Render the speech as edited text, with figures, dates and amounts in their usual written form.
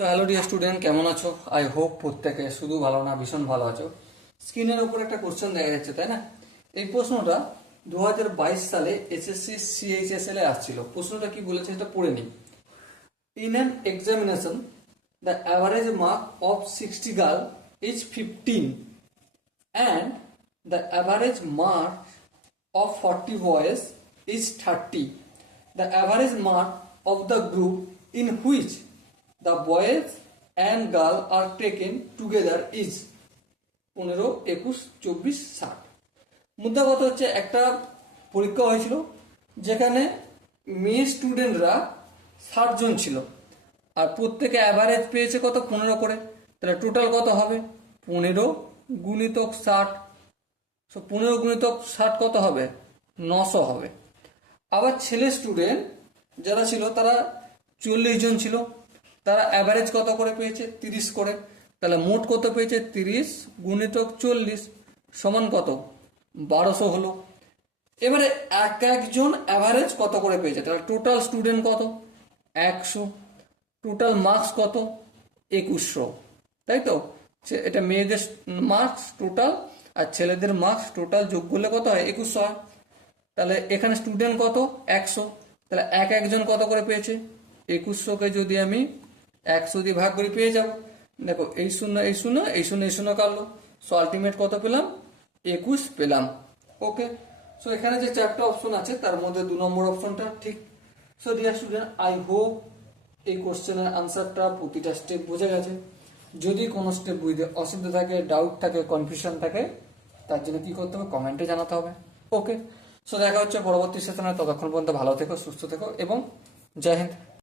তো hello dear student, কেমন আছো? আই হোপ প্রত্যেকে শুধু ভালো না, ভীষণ ভালো আছো। স্ক্রিনের উপর একটা কোশ্চেন দেখা যাচ্ছে, তাই না? এই প্রশ্নটা 2022 সালে এসএসসি সিএইচএসএল এ আসছিল। প্রশ্নটা কি বলেছে এটা পড়ে নিই। In an examination the average mark of 60 girl is 15 and the average mark of 40 boys is 30. The average mark of the group in which the boys and girl are taken together is 15, 21, 24, 60। মুদ্রা কথা হচ্ছে একটা পরীক্ষা হয়েছিল যেখানে মেয়ে স্টুডেন্টরা 60 জন ছিল, আর প্রত্যেকে অ্যাভারেজ পেয়েছে কত? 15 করে। তাহলে টোটাল কত হবে? 15 গুণিতক 60। 15 গুণিতক 60 কত হবে? 900 হবে। আবার ছেলে স্টুডেন্ট যারা ছিল তারা 40 জন ছিল, তারা অ্যাভারেজ কত করে পেয়েছে? 30 করে। তাহলে মোট কত পেয়েছে? 30 গুণিতক 40 সমান কত? 1200 হলো। এবারে এক একজন অ্যাভারেজ কত করে পেয়েছে? তাহলে টোটাল স্টুডেন্ট কত? 100। টোটাল মার্কস কত? 2100, তাই তো? এটা মেয়েদের মার্কস টোটাল আর ছেলেদের মার্কস টোটাল যোগ করলে কত হয়? 2100 হয়। তাহলে এখানে স্টুডেন্ট কত? 100। তাহলে এক একজন কত করে পেয়েছে? 2100কে যদি আমি 100 দিয়ে ভাগ করে পেয়ে যাব। দেখো, এই শূন্য এই শূন্য এই শূন্য এই শূন্য কাটলো, সো আলটিমেট কত পেলাম? 21 পেলাম। ওকে, সো এখানে যে 4টা অপশন আছে তার মধ্যে 2 নম্বর অপশনটা ঠিক। So dear student, I hope এই কোশ্চেনের আনসারটা প্রতিটা স্টেপ বোঝা গেছে। যদি কোনো স্টেপ বুঝতে অসুবিধা থাকে, ডাউট থাকে, কনফিউশন থাকে, তার জন্য কি করতে হবে? কমেন্টে জানাতে হবে। ওকে, সো দেখা হচ্ছে পরবর্তী সেশনে। ততক্ষণ পর্যন্ত ভালো থেকো, সুস্থ থেকো এবং জয় হিন্দ।